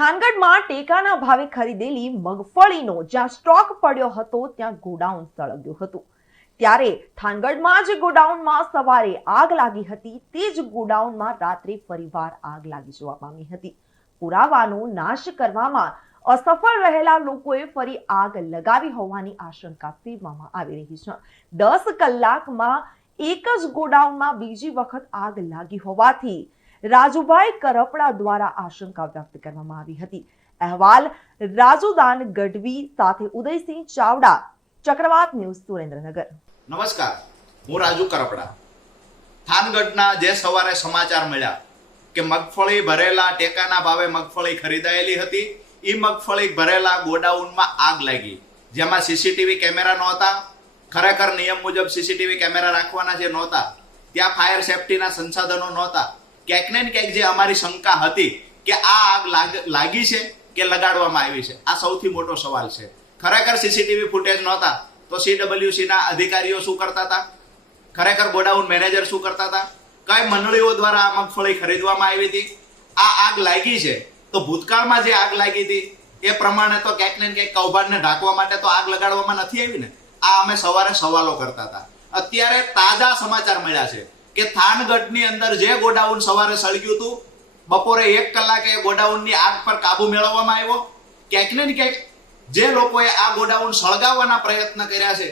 થાનગઢમાં ટેકાના ભાવે ખરીદેલી મગફળીનો જ્યાં સ્ટોક પડ્યો હતો ત્યાં ગોડાઉન સળગ્યું હતું। ત્યારે થાનગઢમાં જ ગોડાઉનમાં સવારે આગ લાગી હતી, તે જ ગોડાઉનમાં રાત્રે ફરીવાર આગ લાગી જવા પામી હતી। પુરાવાનો નાશ કરવામાં અસફળ રહેલા લોકોએ ફરી આગ લગાવી હોવાની આશંકા સેવવામાં આવી રહી છે। 10 કલાકમાં એક જ ગોડાઉનમાં બીજી વખત આગ લાગી હોવાથી રાજુભાઈ કરપડા દ્વારા આશંકા વ્યક્ત કરવામાં આવી હતી। અહેવાલ રાજુદાન ગઢવી સાથે ઉદયસિંહ ચાવડા, ચક્રવાત ન્યૂઝ, સુરેન્દ્રનગર। નમસ્કાર, હું રાજુ કરપડા। થાનગઢના જે સવારે સમાચાર મળ્યા કે મગફળી ભરેલા ટેકાના ભાવે મગફળી ખરીદાયેલી હતી, એ મગફળી ભરેલા ગોડાઉનમાં આગ લાગી, જેમાં સીસીટીવી કેમેરા નહોતા। ખરેખર નિયમ મુજબ સીસીટીવી કેમેરા રાખવાના જે નહોતા, ત્યાં ફાયર સેફટીના સંસાધનો નહોતા। ક્યાંક ને ક્યાંક જે અમારી શંકા હતી કે આ આગ લાગી છે કે લગાડવામાં આવી છે, આ સૌથી મોટો સવાલ છે। ખરેખર સીસીટીવી ફૂટેજ નહોતા તો CWC ના અધિકારીઓ શું કરતા હતા, ખરેખર ગોડાઉન મેનેજર શું કરતા હતા, કઈ મંડળીઓ દ્વારા આ મગફળી ખરીદવામાં આવી હતી? આ આગ લાગી છે તો ભૂતકાળમાં જે આગ લાગી હતી એ પ્રમાણે તો ક્યાંક ને ક્યાંક કૌભાંડને ઢાંકવા માટે તો આગ લગાડવામાં નથી આવી ને। આ અમે સવારે સવાલો કરતા હતા। અત્યારે તાજા સમાચાર મળ્યા છે કે થાનગઢની અંદર જે ગોડાઉન સવારે સળગ્યું હતું, બપોરે 1 કલાકે ગોડાઉનની આગ પર કાબુ મેળવવામાં આવ્યો। ક્યાંક ને ક્યાંક જે લોકોએ આ ગોડાઉન સળગાવવાના પ્રયત્ન કર્યા છે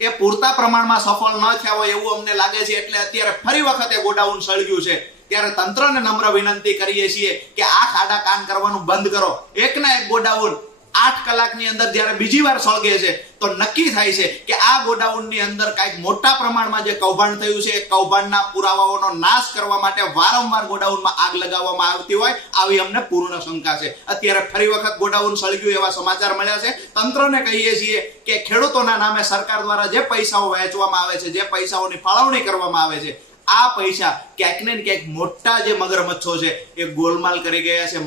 એ પૂરતા પ્રમાણમાં સફળ ન થયા હોય એવું અમને લાગે છે। એટલે અત્યારે ફરી વખત એ ગોડાઉન સળગ્યું છે ત્યારે તંત્રને નમ્ર વિનંતી કરીએ છીએ કે આ ખાડા કાન કરવાનું બંધ કરો। એકના એક ગોડાઉન 8 કલાકની અંદર જ્યારે બીજી વાર સળગે છે તો નક્કી થાય છે કે આ ગોડાઉનની અંદર કાંઈક મોટા પ્રમાણમાં જે કૌભાંડ થયું છે એ કૌભાંડના પુરાવાઓનો નાશ કરવા માટે વારંવાર ગોડાઉનમાં આગ લગાવવામાં આવતી હોય આવી અમને પૂર્ણ શંકા છે। અત્યારે ફરી વખત ગોડાઉન સળગ્યું એવા સમાચાર મળ્યા છે। તંત્રને કહીએ છીએ કે ખેડૂતોના નામે સરકાર દ્વારા જે પૈસાઓ વહેંચવામાં આવે છે, જે પૈસાઓની ફાળવણી કરવામાં આવે છે, આ પૈસા ક્યાંક ને ક્યાંક મોટા જે મગરમચ્છો છે એ ગોલમાલ કરી ગયા છે,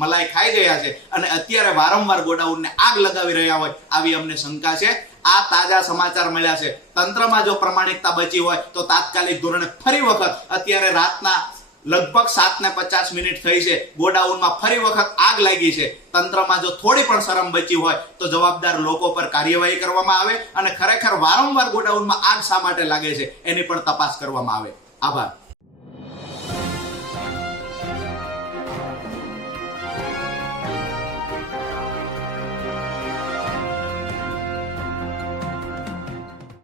મલાઈ ખાઈ ગયા છે અને અત્યારે વારંવાર ગોડાઉનને આગ લગાવી રહ્યા હોય આવી અમને શંકા છે। આ તાજા સમાચાર મળ્યા છે। તંત્રમાં જો પ્રમાણિકતા બચી હોય તો તાત્કાલિક ધોરણે ફરી વખત અત્યારે રાતના લગભગ 7:50 થઈ છે, ગોડાઉનમાં ફરી વખત આગ લાગી છે। તંત્રમાં જો થોડી પણ શરમ બચી હોય તો જવાબદાર લોકો પર કાર્યવાહી કરવામાં આવે અને ખરેખર વારંવાર ગોડાઉનમાં આગ શા માટે લાગે છે એની પણ તપાસ કરવામાં આવે। આભાર।